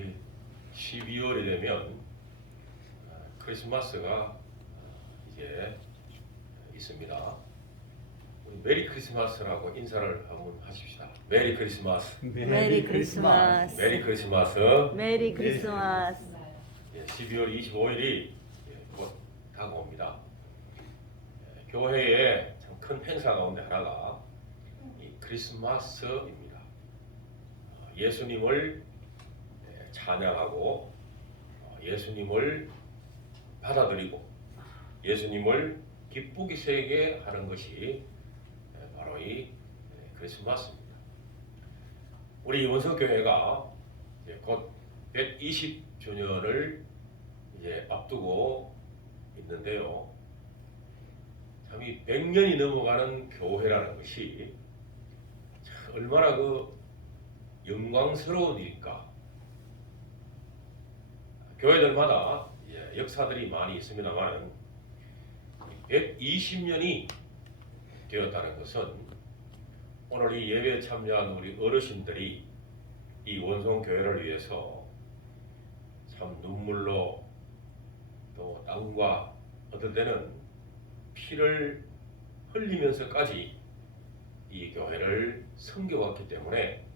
우리 12월이 되면 크리스마스가 이제 있습니다. 우리 메리 크리스마스라고 인사를 한번 하십시다. 메리 크리스마스. 메리 크리스마스. 메리 크리스마스. 메리 크리스마스. 12월 25일이 곧 다가옵니다. 교회에 참 큰 행사 가운데 하나가 이 크리스마스입니다. 예수님을 찬양하고 예수님을 받아들이고 예수님을 기쁘게 세게 하는 것이 바로 이 크리스마스입니다. 우리 원성교회가 곧 120주년을 이제 앞두고 있는데요. 참 이 100년이 넘어가는 교회라는 것이 참 얼마나 그 영광스러운 일일까. 교회들마다 역사들이 많이 있습니다만 120년이 되었다는 것은 오늘 이 예배에 참여한 우리 어르신들이 이 원성교회를 위해서 참 눈물로 또 땀과 어떨 때는 피를 흘리면서까지 이 교회를 섬겨왔기 때문에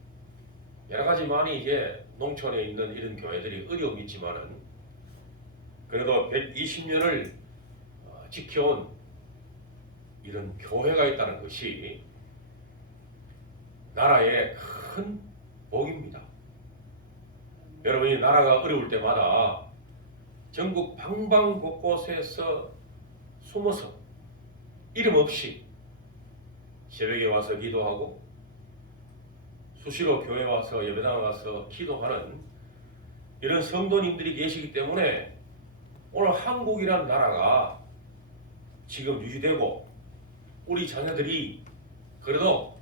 여러 가지 많이 이제 농촌에 있는 이런 교회들이 어려움이 있지만은 그래도 120년을 지켜온 이런 교회가 있다는 것이 나라의 큰 복입니다. 여러분이 나라가 어려울 때마다 전국 방방곳곳에서 숨어서 이름 없이 새벽에 와서 기도하고 수시로 교회 와서 예배당 와서 기도하는 이런 성도님들이 계시기 때문에 오늘 한국이라는 나라가 지금 유지되고 우리 자녀들이 그래도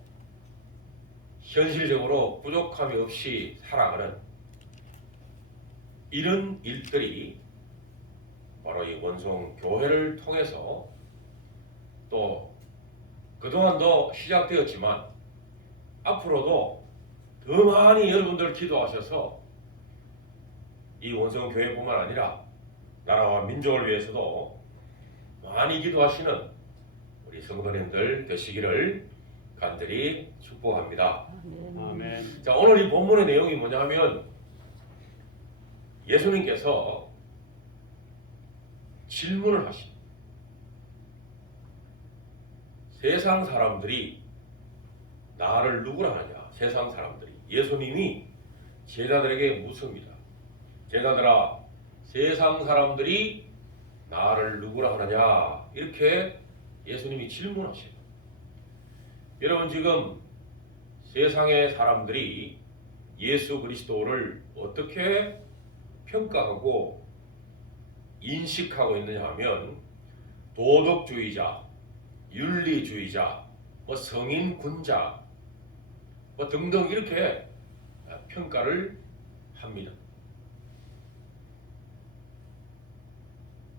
현실적으로 부족함이 없이 살아가는 이런 일들이 바로 이 원성 교회를 통해서 또 그동안도 시작되었지만 앞으로도 더 많이 여러분들 기도하셔서 이 원성 교회뿐만 아니라 나라와 민족을 위해서도 많이 기도하시는 우리 성도님들 되시기를 간절히 축복합니다. 아멘. 자, 오늘 이 본문의 내용이 뭐냐 하면 예수님께서 질문을 하십니다. 세상 사람들이 나를 누구라 하냐? 세상 사람들이 예수님이 제자들에게 묻습니다. 제자들아, 세상 사람들이 나를 누구라 하느냐? 이렇게 예수님이 질문하십니다. 여러분, 지금 세상의 사람들이 예수 그리스도를 어떻게 평가하고 인식하고 있느냐 하면 도덕주의자, 윤리주의자, 성인군자 등등 이렇게 평가를 합니다.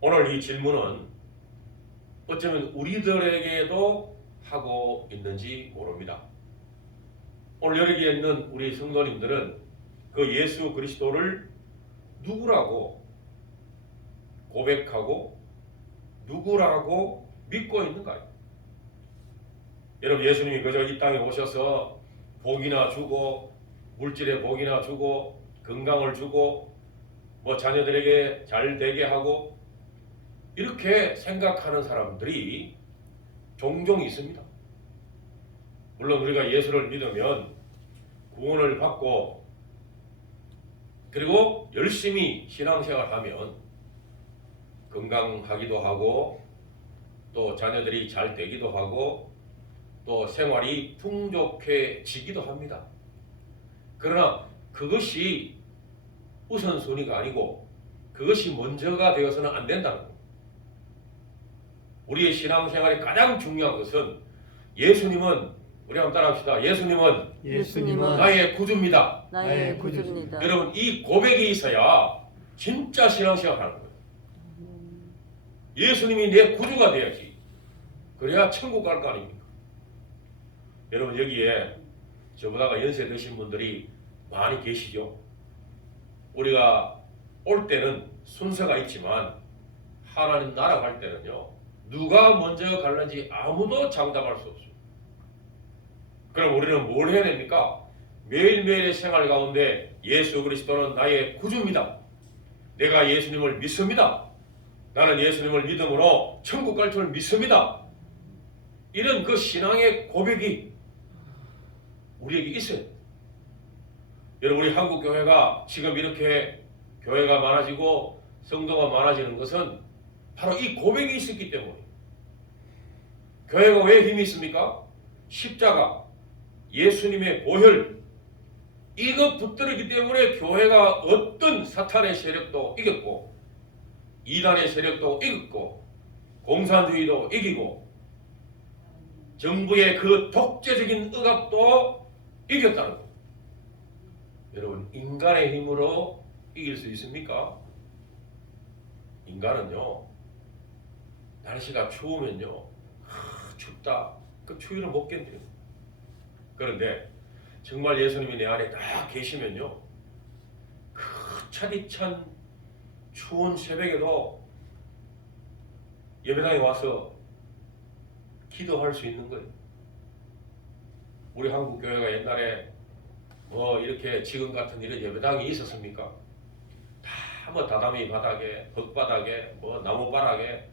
오늘 이 질문은 어쩌면 우리들에게도 하고 있는지 모릅니다. 오늘 여기에 있는 우리 성도님들은 그 예수 그리스도를 누구라고 고백하고 누구라고 믿고 있는가요? 여러분, 예수님이 그저 이 땅에 오셔서 복이나 주고 물질의 복이나 주고 건강을 주고 자녀들에게 잘 되게 하고 이렇게 생각하는 사람들이 종종 있습니다. 물론 우리가 예수를 믿으면 구원을 받고 그리고 열심히 신앙생활하면 건강하기도 하고 또 자녀들이 잘 되기도 하고 또 생활이 풍족해지기도 합니다. 그러나 그것이 우선순위가 아니고 그것이 먼저가 되어서는 안 된다는 겁니다. 우리의 신앙생활이 가장 중요한 것은 예수님은 우리 한번 따라합시다. 예수님은 나의 구주입니다. 나의 구주입니다. 여러분, 이 고백이 있어야 진짜 신앙생활 하는 거예요. 예수님이 내 구주가 돼야지. 그래야 천국 갈 거 아닙니까? 여러분, 여기에 저보다가 연세 드신 분들이 많이 계시죠? 우리가 올 때는 순서가 있지만 하나님 나라 갈 때는요, 누가 먼저 갈는지 아무도 장담할 수 없어요. 그럼 우리는 뭘 해야 됩니까? 매일매일의 생활 가운데 예수 그리스도는 나의 구주입니다. 내가 예수님을 믿습니다. 나는 예수님을 믿음으로 천국 갈 줄 믿습니다. 이런 그 신앙의 고백이 우리에게 있어요. 여러분, 우리 한국 교회가 지금 이렇게 교회가 많아지고 성도가 많아지는 것은 바로 이 고백이 있었기 때문에. 교회가 왜 힘이 있습니까? 십자가, 예수님의 보혈, 이거 붙들었기 때문에 교회가 어떤 사탄의 세력도 이겼고, 이단의 세력도 이겼고, 공산주의도 이기고, 정부의 그 독재적인 억압도 이겼다는 거예요. 여러분, 인간의 힘으로 이길 수 있습니까? 인간은요, 날씨가 추우면요, 춥다, 그 추위를 못 견뎌요. 그런데 정말 예수님이 내 안에 딱 계시면요, 그 차디찬 추운 새벽에도 예배당에 와서 기도할 수 있는 거예요. 우리 한국 교회가 옛날에 뭐 이렇게 지금 같은 이런 예배당이 있었습니까? 다 뭐 다다미 바닥에, 흙바닥에, 뭐 나무바닥에,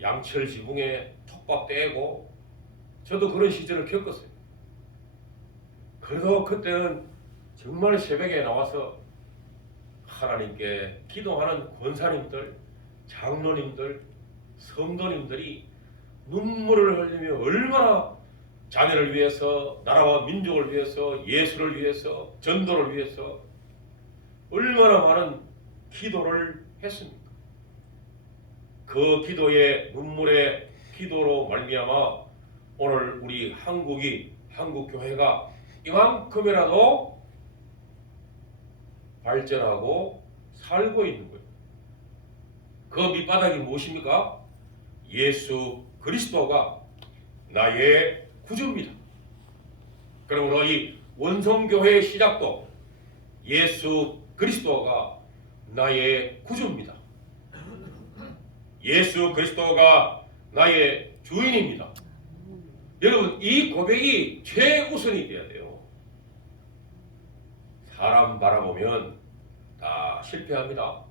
양철 지붕에 톱밥 떼고, 저도 그런 시절을 겪었어요. 그래도 그때는 정말 새벽에 나와서 하나님께 기도하는 권사님들, 장로님들, 성도님들이 눈물을 흘리며 얼마나 자녀를 위해서, 나라와 민족을 위해서, 예수를 위해서, 전도를 위해서 얼마나 많은 기도를 했습니까? 그 기도의 눈물의 기도로 말미암아 오늘 우리 한국 교회가 이만큼이라도 발전하고 살고 있는 거예요. 그 밑바닥이 무엇입니까? 예수 그리스도가 나의 구주입니다. 그러므로 이 원성교회의 시작도 예수 그리스도가 나의 구주입니다. 예수 그리스도가 나의 주인입니다. 여러분, 이 고백이 최우선이 되어야 돼요. 사람 바라보면 다 실패합니다.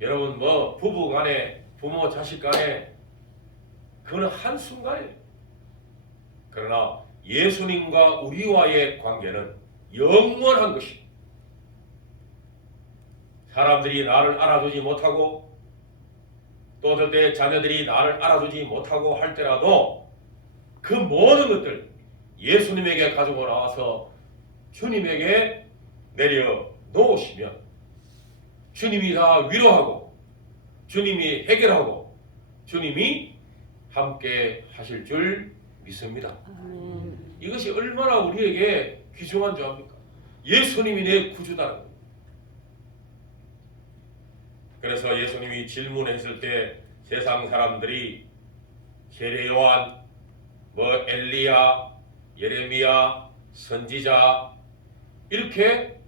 여러분, 뭐 부부 간에, 부모 자식 간에, 그건 한순간이에요. 그러나 예수님과 우리와의 관계는 영원한 것입니다. 사람들이 나를 알아주지 못하고, 또 어떨 때 자녀들이 나를 알아주지 못하고 할 때라도 그 모든 것들 예수님에게 가지고 나와서 주님에게 내려 놓으시면 주님이 다 위로하고, 주님이 해결하고, 주님이 함께 하실 줄 믿습니다. 이것이 얼마나 우리에게 귀중한 줄 압니까? 예수님이 내 구주다는 거예요. 그래서 예수님이 질문했을 때 세상 사람들이 세례 요한, 뭐 엘리야, 예레미야, 선지자, 이렇게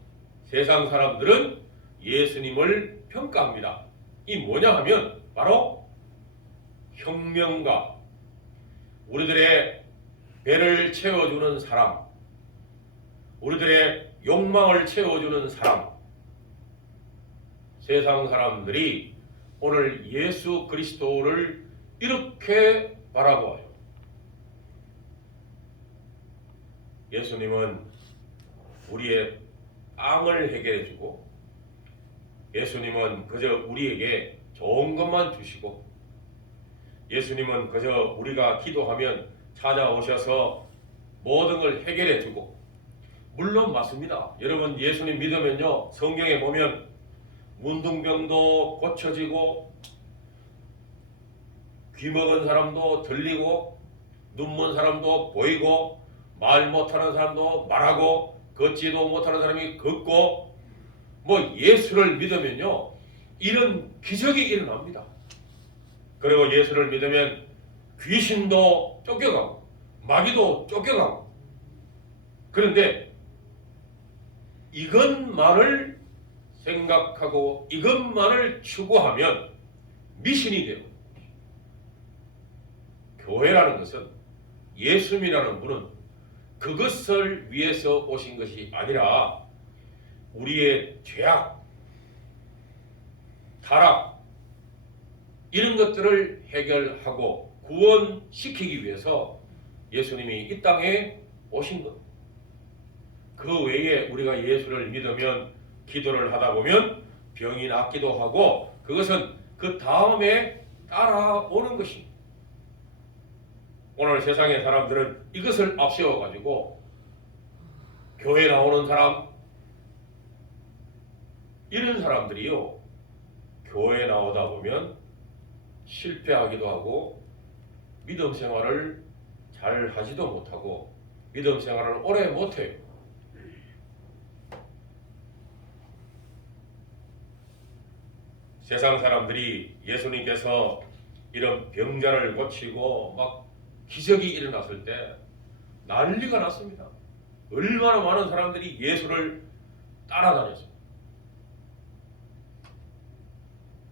세상 사람들은 예수님을 평가합니다. 이 뭐냐 하면 바로 혁명가, 우리들의 배를 채워주는 사람, 우리들의 욕망을 채워주는 사람. 세상 사람들이 오늘 예수 그리스도를 이렇게 바라보아요. 예수님은 우리의 빵을 해결해주고, 예수님은 그저 우리에게 좋은 것만 주시고, 예수님은 그저 우리가 기도하면 찾아오셔서 모든 걸 해결해주고, 물론 맞습니다. 여러분, 예수님 믿으면요, 성경에 보면 문둥병도 고쳐지고, 귀 먹은 사람도 들리고, 눈 먼 사람도 보이고, 말 못하는 사람도 말하고, 걷지도 못하는 사람이 걷고, 뭐 예수를 믿으면요, 이런 기적이 일어납니다. 그리고 예수를 믿으면 귀신도 쫓겨가고 마귀도 쫓겨가고. 그런데 이것만을 생각하고 이것만을 추구하면 미신이 되고, 교회라는 것은, 예수님이라는 분은 그것을 위해서 오신 것이 아니라 우리의 죄악, 타락 이런 것들을 해결하고 구원시키기 위해서 예수님이 이 땅에 오신 것. 그 외에 우리가 예수를 믿으면, 기도를 하다 보면 병이 낫기도 하고, 그것은 그 다음에 따라오는 것입니다. 오늘 세상의 사람들은 이것을 앞세워가지고 교회 나오는 사람, 이런 사람들이요, 교회 나오다 보면 실패하기도 하고 믿음 생활을 잘 하지도 못하고 믿음 생활을 오래 못해요. 세상 사람들이 예수님께서 이런 병자를 고치고 막 기적이 일어났을 때 난리가 났습니다. 얼마나 많은 사람들이 예수를 따라다녔습니다.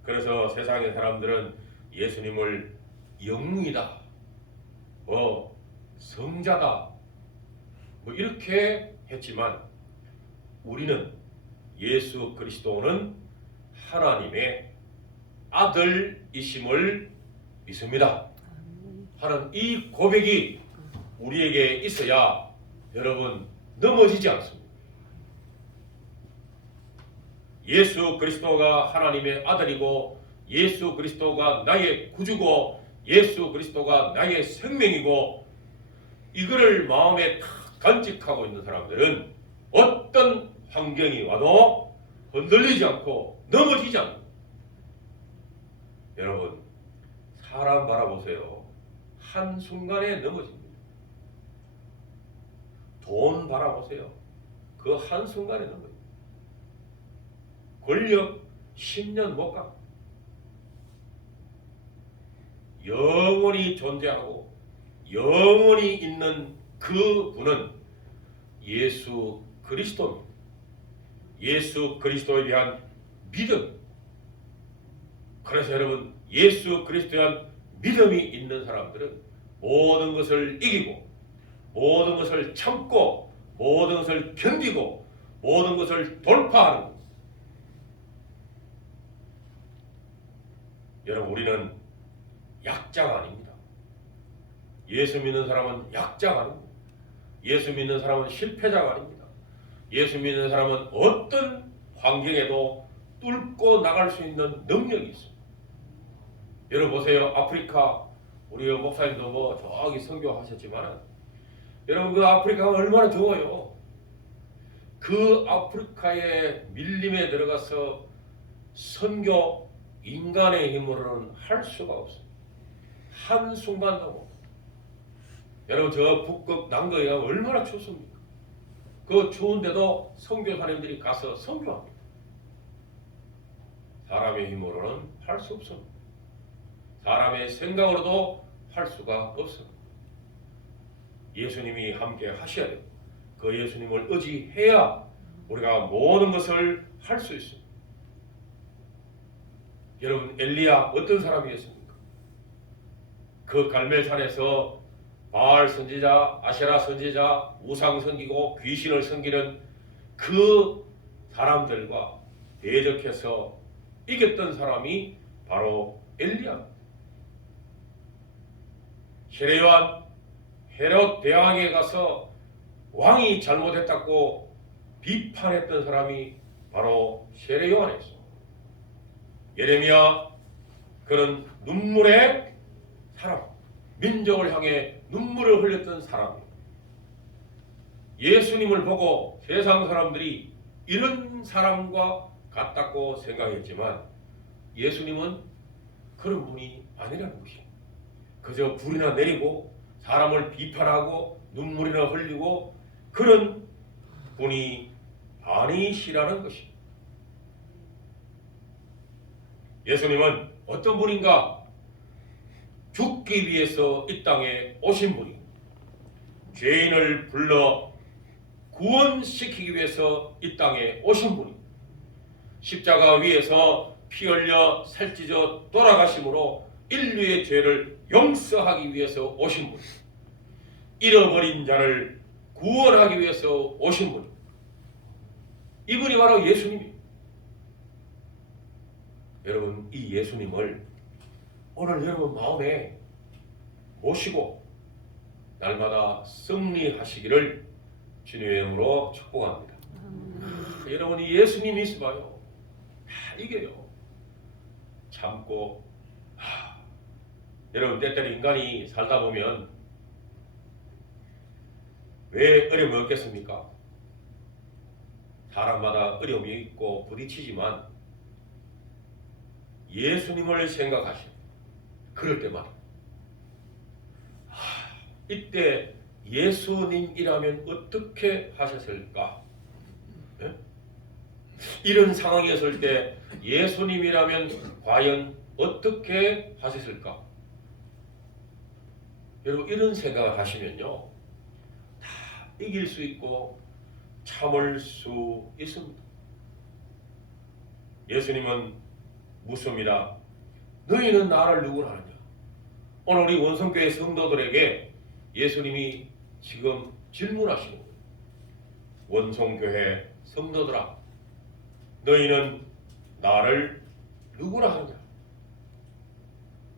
그래서 세상의 사람들은 예수님을 영웅이다, 성자다, 이렇게 했지만 우리는 예수 그리스도는 하나님의 아들이심을 믿습니다 하는 이 고백이 우리에게 있어야 여러분 넘어지지 않습니다. 예수 그리스도가 하나님의 아들이고 예수 그리스도가 나의 구주고 예수 그리스도가 나의 생명이고, 이거를 마음에 탁 간직하고 있는 사람들은 어떤 환경이 와도 흔들리지 않고 넘어지지 않고. 여러분, 사람 바라보세요. 한순간에 넘어집니다. 돈 바라보세요. 그 한순간에 넘어집니다. 권력 10년 못 가. 영원히 존재하고 영원히 있는 그 분은 예수 그리스도입니다. 예수 그리스도에 대한 믿음. 그래서 여러분, 예수 그리스도에 대한 믿음이 있는 사람들은 모든 것을 이기고 모든 것을 참고 모든 것을 견디고 모든 것을 돌파하는 것. 여러분, 우리는 약자가 아닙니다. 예수 믿는 사람은 약자가 아닙니다. 예수 믿는 사람은 실패자가 아닙니다. 예수 믿는 사람은 어떤 환경에도 뚫고 나갈 수 있는 능력이 있습니다. 여러분 보세요. 아프리카, 우리 목사님도 저기 선교하셨지만 여러분, 그 아프리카가 얼마나 좋아요. 그 아프리카의 밀림에 들어가서 선교, 인간의 힘으로는 할 수가 없어요. 한순간도 못. 여러분, 저 북극 남극에 가면 얼마나 춥습니까? 그 추운데도 선교사님들이 가서 선교합니다. 사람의 힘으로는 할 수 없습니다. 사람의 생각으로도 할 수가 없습니다. 예수님이 함께 하셔야 돼요. 그 예수님을 의지해야 우리가 모든 것을 할 수 있습니다. 여러분, 엘리야 어떤 사람이었습니까? 그 갈멜산에서 바알 선지자, 아세라 선지자, 우상 섬기고 귀신을 섬기는 그 사람들과 대적해서 이겼던 사람이 바로 엘리야. 헤롯 대왕에 가서 왕이 잘못했다고 비판했던 사람이 바로 세례요한이었습니다. 예레미야, 그는 눈물의 사람, 민족을 향해 눈물을 흘렸던 사람이에요. 예수님을 보고 세상 사람들이 이런 사람과 같다고 생각했지만 예수님은 그런 분이 아니라는 것이에요. 그저 불이나 내리고 사람을 비판하고 눈물이나 흘리고 그런 분이 아니시라는 것입니다. 예수님은 어떤 분인가? 죽기 위해서 이 땅에 오신 분입니다. 죄인을 불러 구원시키기 위해서 이 땅에 오신 분입니다. 십자가 위에서 피 흘려 살찌져 돌아가심으로 인류의 죄를 용서하기 위해서 오신 분, 잃어버린 자를 구원하기 위해서 오신 분, 이분이 바로 예수님입니다. 여러분, 이 예수님을 오늘 여러분 마음에 모시고 날마다 승리하시기를 주님의 이름으로 축복합니다. 여러분이 예수님이 있어봐요. 다 이겨요. 참고. 여러분, 때때로 인간이 살다 보면 왜 어려움이 없겠습니까? 사람마다 어려움이 있고 부딪히지만 예수님을 생각하시오. 그럴 때마다 이때 예수님이라면 어떻게 하셨을까? 네? 이런 상황이 있을 때 예수님이라면 과연 어떻게 하셨을까? 여러분, 이런 생각을 하시면요, 다 이길 수 있고 참을 수 있습니다. 예수님은 묻습니다. 너희는 나를 누구라 하느냐? 오늘 우리 원성교회 성도들에게 예수님이 지금 질문하시고, 원성교회 성도들아, 너희는 나를 누구라 하느냐?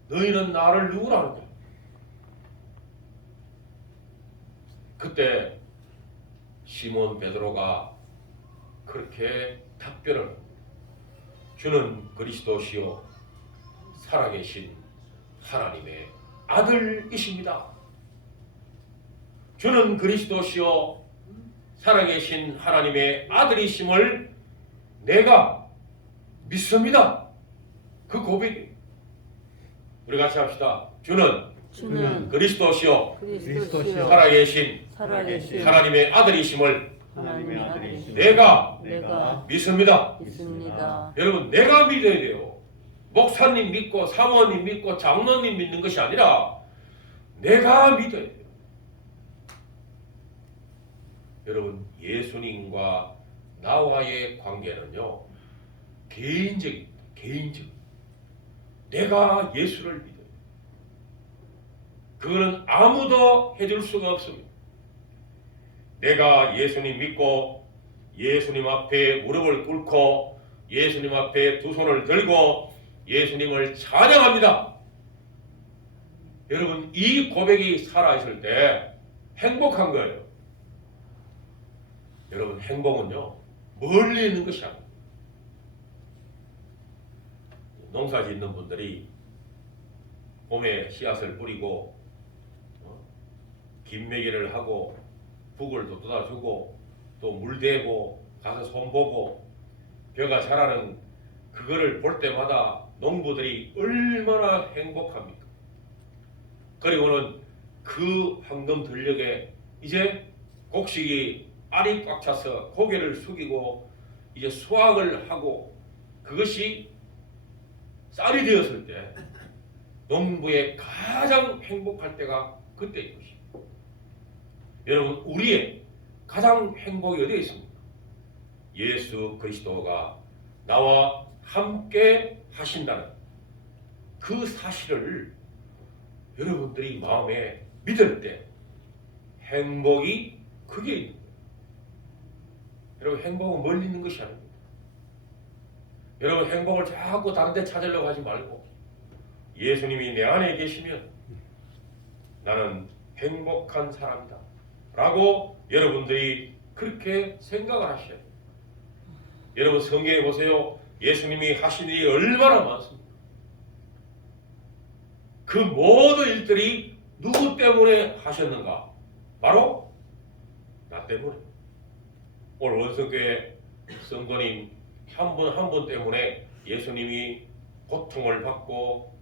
너희는 나를 누구라 하느냐? 그때 시몬 베드로가 그렇게 답변을, 주는 그리스도시요 살아계신 하나님의 아들이십니다. 주는 그리스도시요 살아계신 하나님의 아들이심을 내가 믿습니다. 그 고백이. 우리 같이 합시다. 주는 그리스도시요 살아계신 하나님의 아들이심을 내가 믿습니다. 여러분, 내가 믿어야 돼요. 목사님 믿고 사모님 믿고 장로님 믿는 것이 아니라 내가 믿어야 돼요. 여러분, 예수님과 나와의 관계는요, 개인적입니다. 개인적. 내가 예수를 믿어요. 그거는 아무도 해줄 수가 없습니다. 내가 예수님 믿고 예수님 앞에 무릎을 꿇고 예수님 앞에 두 손을 들고 예수님을 찬양합니다. 여러분, 이 고백이 살아있을 때 행복한 거예요. 여러분, 행복은요, 멀리 있는 것이 아닙니다. 농사 짓는 분들이 봄에 씨앗을 뿌리고 김매기를 하고 북을 돋아주고 또 물대고 가서 손보고 벼가 자라는 그거를 볼 때마다 농부들이 얼마나 행복합니까? 그리고는 그 황금 들녘에 이제 곡식이 알이 꽉 차서 고개를 숙이고 이제 수확을 하고 그것이 쌀이 되었을 때 농부의 가장 행복할 때가 그때인 것입니다. 여러분, 우리의 가장 행복이 어디에 있습니까? 예수 그리스도가 나와 함께 하신다는 그 사실을 여러분들이 마음에 믿을 때 행복이 그게 있는 거예요. 여러분, 행복은 멀리 있는 것이 아닙니다. 여러분, 행복을 자꾸 다른 데 찾으려고 하지 말고 예수님이 내 안에 계시면 나는 행복한 사람이다 라고 여러분들이 그렇게 생각을 하셔야 돼요. 여러분, 성경에 보세요. 예수님이 하신 일이 얼마나 많습니까? 그 모든 일들이 누구 때문에 하셨는가? 바로 나 때문에. 오늘 원성교회 성도님 한 분 한 분 때문에 예수님이 고통을 받고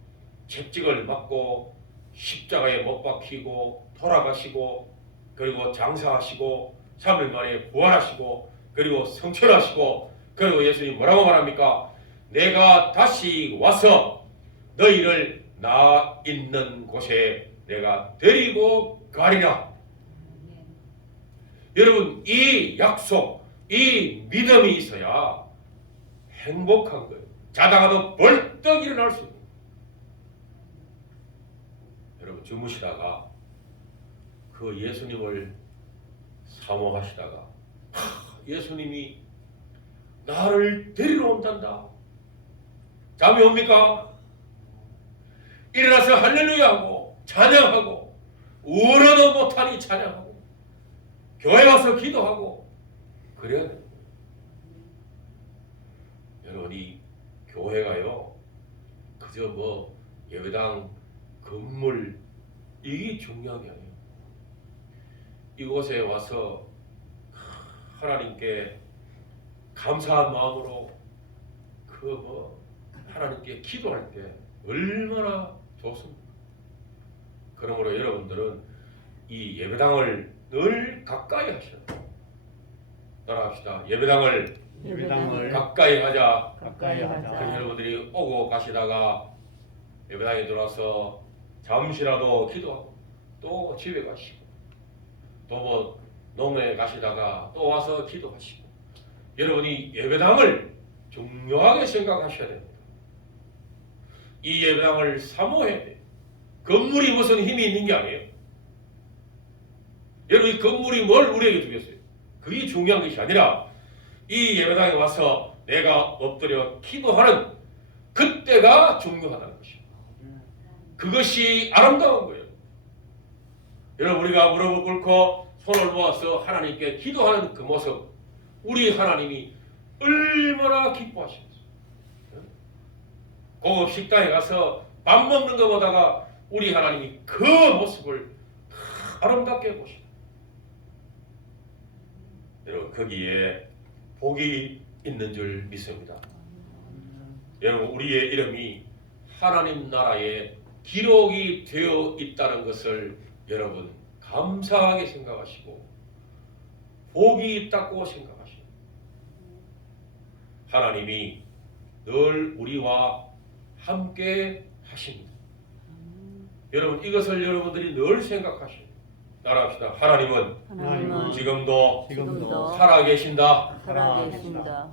채찍을 맞고 십자가에 못 박히고 돌아가시고 그리고 장사하시고 3일 만에 부활하시고 그리고 성천하시고 그리고 예수님 뭐라고 말합니까? 내가 다시 와서 너희를 나 있는 곳에 내가 데리고 가리라. 여러분, 이 약속, 이 믿음이 있어야 행복한 거예요. 자다가도 벌떡 일어날 수 있는 거예요. 여러분 주무시다가 그 예수님을 사모하시다가 예수님이 나를 데리러 온단다. 잠이 옵니까? 일어나서 할렐루야 하고 찬양하고 울어도 못하니 찬양하고 교회 와서 기도하고 그래야 돼요. 여러분 이 교회가요 그저 뭐 예배당 건물 이게 중요한 게 아니에요. 이곳에 와서 하나님께 감사한 마음으로 그 뭐 하나님께 기도할 때 얼마나 좋습니까? 그러므로 여러분들은 이 예배당을 늘 가까이 하셔야 돼요. 따라합시다. 예배당을 가까이 하자. 가까이 하자. 여러분들이 오고 가시다가 예배당에 들어와서 잠시라도 기도하고 또 집에 가시고 또 뭐 농내에 가시다가 또 와서 기도하시고 여러분이 예배당을 중요하게 생각하셔야 됩니다. 이 예배당을 사모해야 돼요. 건물이 무슨 힘이 있는 게 아니에요. 여러분 이 건물이 뭘 우리에게 주겠어요? 그게 중요한 것이 아니라 이 예배당에 와서 내가 엎드려 기도하는 그때가 중요하다는 것이에요. 그것이 아름다운 거예요. 여러분 우리가 무릎을 꿇고 손을 모아서 하나님께 기도하는 그 모습 우리 하나님이 얼마나 기뻐하시겠어요. 고급 식당에 가서 밥 먹는 것보다가 우리 하나님이 그 모습을 아름답게 보시다. 여러분 거기에 복이 있는 줄 믿습니다. 여러분 우리의 이름이 하나님 나라에 기록이 되어 있다는 것을 여러분 감사하게 생각하시고 복이 있다고 생각하시고 하나님이 늘 우리와 함께 하십니다. 여러분 이것을 여러분들이 늘 생각하시고 따라합시다. 하나님은 지금도 살아계신다.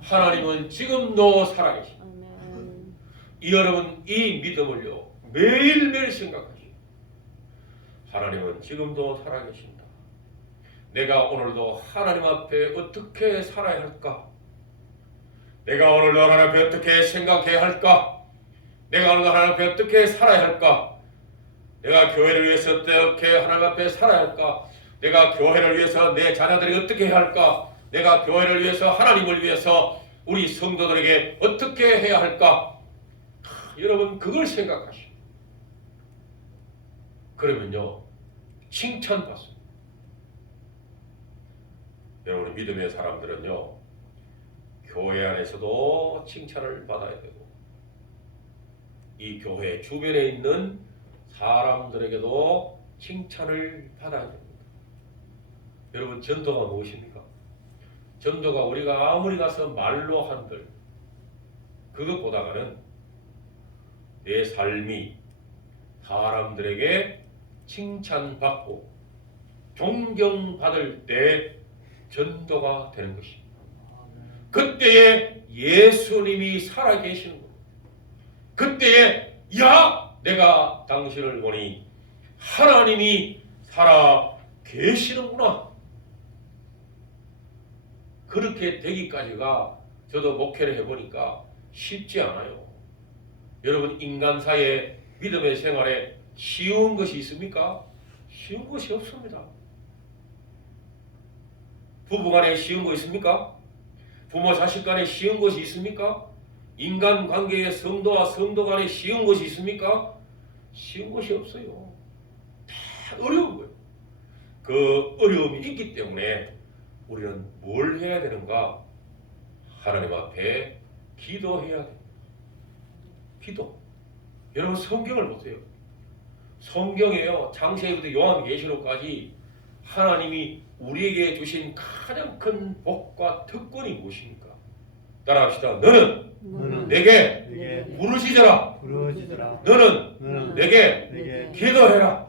하나님은 지금도 살아계신다. 여러분 이 믿음을요 매일매일 생각하시고 하나님은 지금도 살아계신다. 내가 오늘도 하나님 앞에 어떻게 살아야 할까? 내가 오늘도 하나님 앞에 어떻게 생각해야 할까? 내가 오늘도 하나님 앞에 어떻게 살아야 할까? 내가 교회를 위해서 어떻게 하나님 앞에 살아야 할까? 내가 교회를 위해서 내 자녀들이 어떻게 해야 할까? 내가 교회를 위해서 하나님을 위해서 우리 성도들에게 어떻게 해야 할까? 여러분 그걸 생각하시오. 그러면요 칭찬받습니다. 여러분 믿음의 사람들은요 교회 안에서도 칭찬을 받아야 되고 이 교회 주변에 있는 사람들에게도 칭찬을 받아야 됩니다. 여러분 전도가 무엇입니까? 전도가 우리가 아무리 가서 말로 한들 그것보다는 내 삶이 사람들에게 칭찬받고 존경받을 때 전도가 되는 것입니다. 그때에 예수님이 살아계시는 겁니다. 그때에 야 내가 당신을 보니 하나님이 살아계시는구나. 그렇게 되기까지가 저도 목회를 해보니까 쉽지 않아요. 여러분 인간사의 믿음의 생활에 쉬운 것이 있습니까? 쉬운 것이 없습니다. 부부간에 쉬운 거 있습니까? 부모 자식 간에 쉬운 것이 있습니까? 인간관계의 성도와 성도 간에 쉬운 것이 있습니까? 쉬운 것이 없어요. 다 어려운 거예요. 그 어려움이 있기 때문에 우리는 뭘 해야 되는가? 하나님 앞에 기도해야 됩니다. 기도. 여러분 성경을 보세요. 성경에요. 창세기부터 요한계시록까지 하나님이 우리에게 주신 가장 큰 복과 특권이 무엇입니까? 따라합시다. 너는 내게 부르짖어라. 너는 내게 기도해라.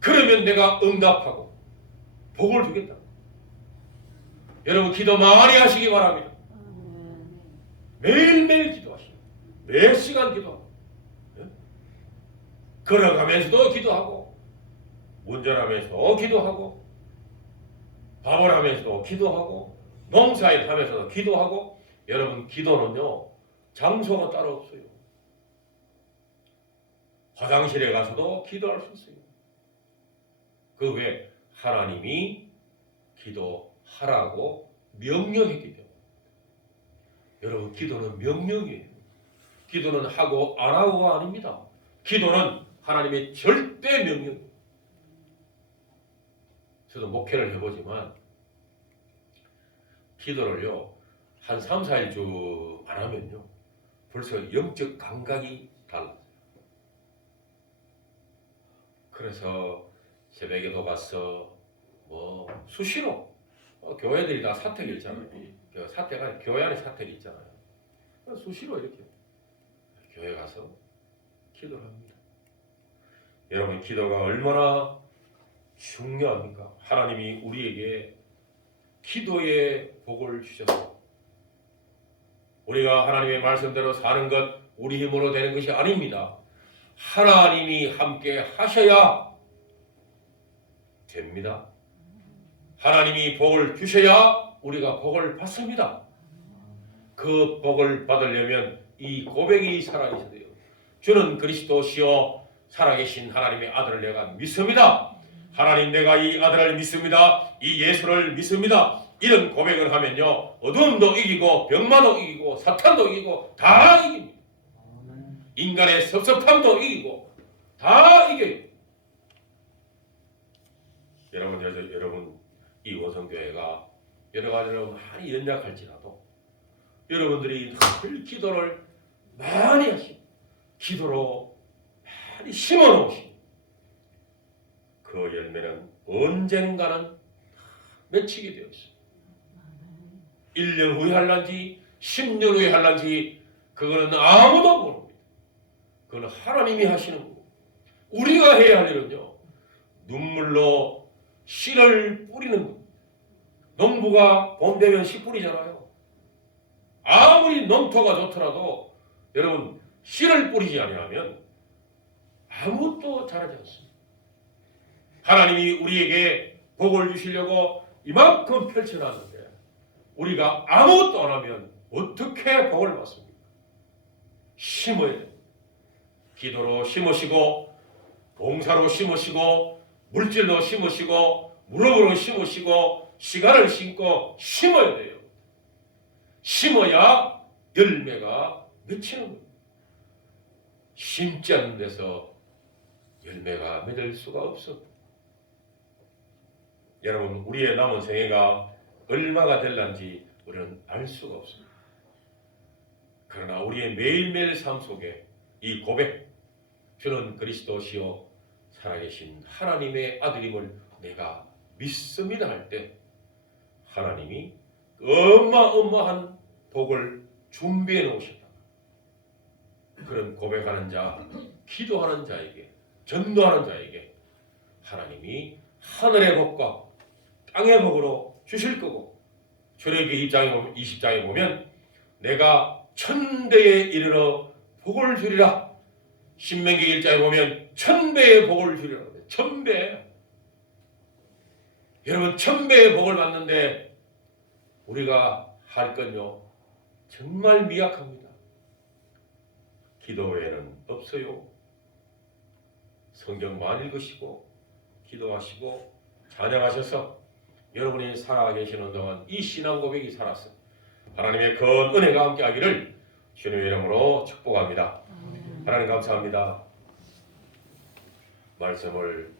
그러면 내가 응답하고 복을 주겠다. 여러분 기도 많이 하시기 바랍니다. 매일매일 기도하시고 매 시간 기도하고 걸어가면서도 기도하고 운전하면서도 기도하고 밥을 하면서도 기도하고 농사일 하면서도 기도하고 여러분 기도는요 장소가 따로 없어요. 화장실에 가서도 기도할 수 있어요. 그 외에 하나님이 기도하라고 명령했기 때문에 여러분 기도는 명령이에요. 기도는 하고 안 하고가 아닙니다. 기도는 하나님의 절대 명령이에요. 저도 목회를 해보지만 기도를요 한 3, 4일 쭉 안 하면요 벌써 영적 감각이 달라져요. 그래서 새벽에도 봤어 뭐 수시로 교회들이 다 사택이 있잖아요. 사택 교회 안에 사택이 있잖아요. 수시로 이렇게 교회 가서 기도를 합니다. 여러분 기도가 얼마나 중요합니까? 하나님이 우리에게 기도의 복을 주셨습니다. 우리가 하나님의 말씀대로 사는 것 우리 힘으로 되는 것이 아닙니다. 하나님이 함께 하셔야 됩니다. 하나님이 복을 주셔야 우리가 복을 받습니다. 그 복을 받으려면 이 고백이 살아있어야 돼요. 주는 그리스도시요 살아계신 하나님의 아들을 내가 믿습니다. 하나님 내가 이 아들을 믿습니다. 이 예수를 믿습니다. 이런 고백을 하면요 어둠도 이기고 병마도 이기고 사탄도 이기고 다 이깁니다. 인간의 섭섭함도 이기고 다 이겨요. 여러분 이 원성교회가 여러 가지로 많이 연약할지라도 여러분들이 늘 기도를 많이 하시고 기도로 많이 심어놓으시고 그 열매는 언젠가는 맺히게 되어 있습니다. 1년 후에 할란지 10년 후에 할란지 그거는 아무도 모릅니다. 그건 하나님이 하시는 거고 우리가 해야 할 일은요 눈물로 씨를 뿌리는 겁니다. 농부가 봄 되면 씨 뿌리잖아요. 아무리 농토가 좋더라도 여러분 씨를 뿌리지 아니하면 아무것도 자라지 않습니다. 하나님이 우리에게 복을 주시려고 이만큼 펼쳐놨는데 우리가 아무것도 안 하면 어떻게 복을 받습니까? 심어야 돼요. 기도로 심으시고 봉사로 심으시고 물질로 심으시고 무릎으로 심으시고 시간을 심고 심어야 돼요. 심어야 열매가 맺히는 거예요. 심지 않는 데서 열매가 맺을 수가 없어. 여러분 우리의 남은 생애가 얼마가 될런지 우리는 알 수가 없습니다. 그러나 우리의 매일매일 삶 속에 이 고백 주는 그리스도시요 살아계신 하나님의 아들임을 내가 믿습니다 할 때 하나님이 어마어마한 복을 준비해 놓으셨다. 그런 고백하는 자, 기도하는 자에게, 전도하는 자에게 하나님이 하늘의 복과 땅의 복으로 주실 거고 출애굽기 20장에 보면 내가 천대에 이르러 복을 주리라. 신명기 1장에 보면 천배의 복을 주리라. 천배. 여러분 천배의 복을 받는데 우리가 할 건요 정말 미약합니다. 기도 외에는 없어요. 성경만 읽으시고 기도하시고 찬양하셔서 여러분이 살아계시는 동안 이 신앙 고백이 살았어. 하나님의 큰 은혜가 함께하기를 주님의 이름으로 축복합니다. 하나님 감사합니다. 말씀을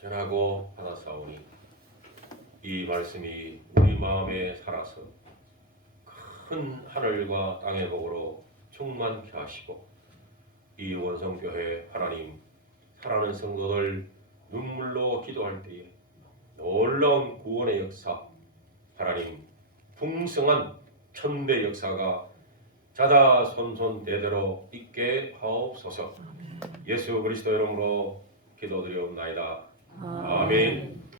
전하고 받아사오니 이 말씀이 우리 마음에 살아서 큰 하늘과 땅의 복으로 충만케 하시고 이 원성교회 하나님 사랑하는 성도들 눈물로 기도할 때에 놀라운 구원의 역사 하나님 풍성한 천배 역사가 자자손손 대대로 있게 하옵소서. 예수 그리스도 이름으로 기도드리옵나이다. 아멘.